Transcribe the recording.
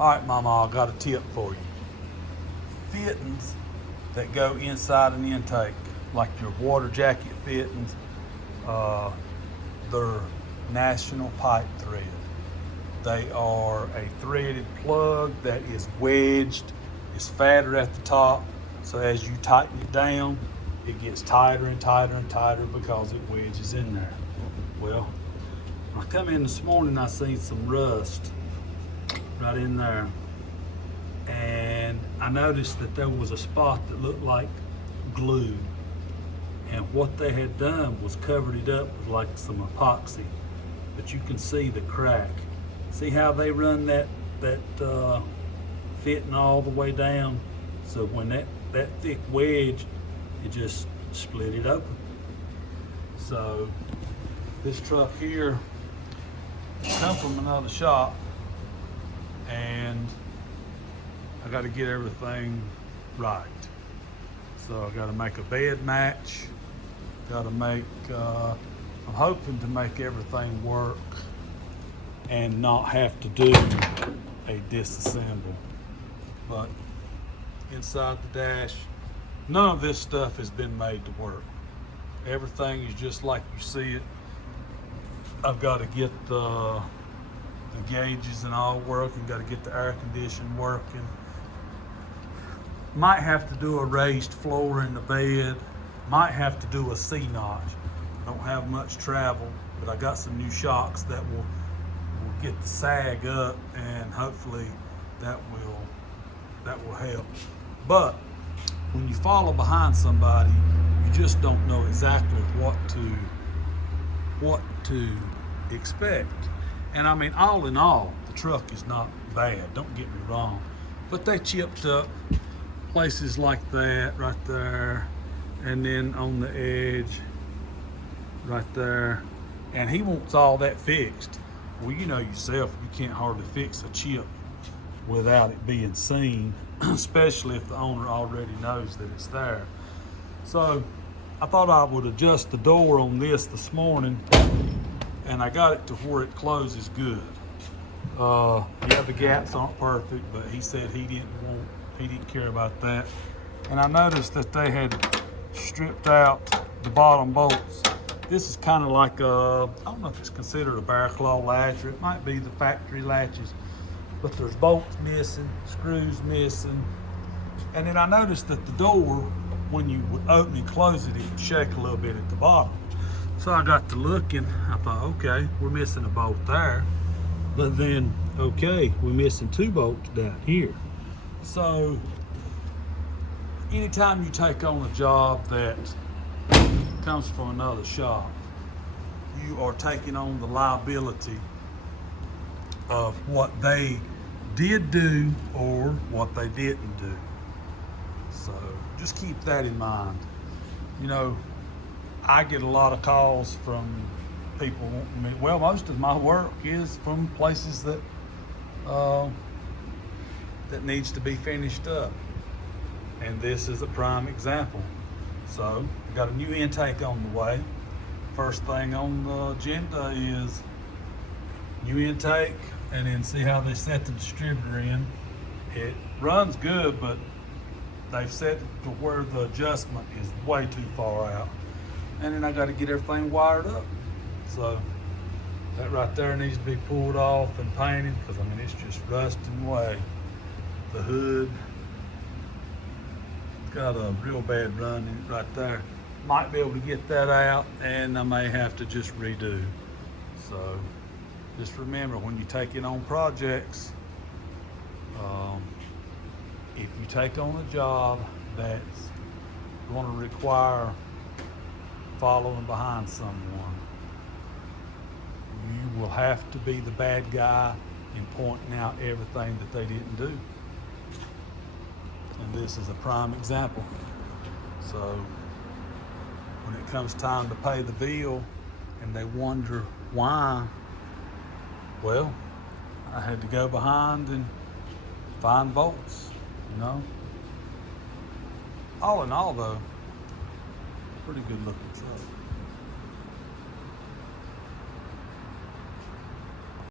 All right, Mama, I got a tip for you. Fittings that go inside an intake, like your water jacket fittings, they're National pipe thread. They are a threaded plug that is wedged. It's fatter at the top, so as you tighten it down, it gets tighter and tighter and tighter because it wedges in there. Well, when I come in this morning, I seen some rust right in there, and I noticed that there was a spot that looked like glue, and what they had done was covered it up with like some epoxy, but you can see the crack. See how they run that fitting all the way down, so when that thick wedge, it just split it open. So this truck here come from another shop, and I got to get everything right. So I got to make a bed match. Got to make. I'm hoping to make everything work and not have to do a disassemble. But inside the dash, none of this stuff has been made to work. Everything is just like you see it. I've got to get the gauges and all working, got to get the air conditioning working. Might have to do a raised floor in the bed. Might have to do a C-notch. Don't have much travel, but I got some new shocks that will get the sag up, and hopefully that will help. But when you follow behind somebody, you just don't know exactly what to expect. And I mean, all in all, the truck is not bad, don't get me wrong, but they chipped up places like that right there, and then on the edge right there, and he wants all that fixed. Well, you know yourself, you can't hardly fix a chip without it being seen, especially if the owner already knows that it's there. So I thought I would adjust the door on this morning, and I got it to where it closes good. Yeah, the gaps aren't perfect, but he said he didn't care about that. And I noticed that they had stripped out the bottom bolts. This is kind of like I don't know if it's considered a bear claw latch, or it might be the factory latches, but there's bolts missing, screws missing. And then I noticed that the door, when you would open and close it, it would shake a little bit at the bottom. So I got to looking, I thought, okay, we're missing a bolt there. But then, okay, we're missing 2 bolts down here. So anytime you take on a job that comes from another shop, you are taking on the liability of what they did do or what they didn't do. So just keep that in mind. You know, I get a lot of calls from people wanting me. Well, most of my work is from places that that needs to be finished up, and this is a prime example. So we got a new intake on the way. First thing on the agenda is new intake, and then see how they set the distributor in. It runs good, but they've set it to where the adjustment is way too far out. And then I got to get everything wired up. So that right there needs to be pulled off and painted, because I mean, it's just rusting away. The hood got a real bad run in it right there. Might be able to get that out, and I may have to just redo. So just remember, when you take it on projects, if you take on a job that's going to require following behind someone, you will have to be the bad guy in pointing out everything that they didn't do. And this is a prime example. So when it comes time to pay the bill and they wonder why, well, I had to go behind and find bolts, you know. All in all though, pretty good looking truck.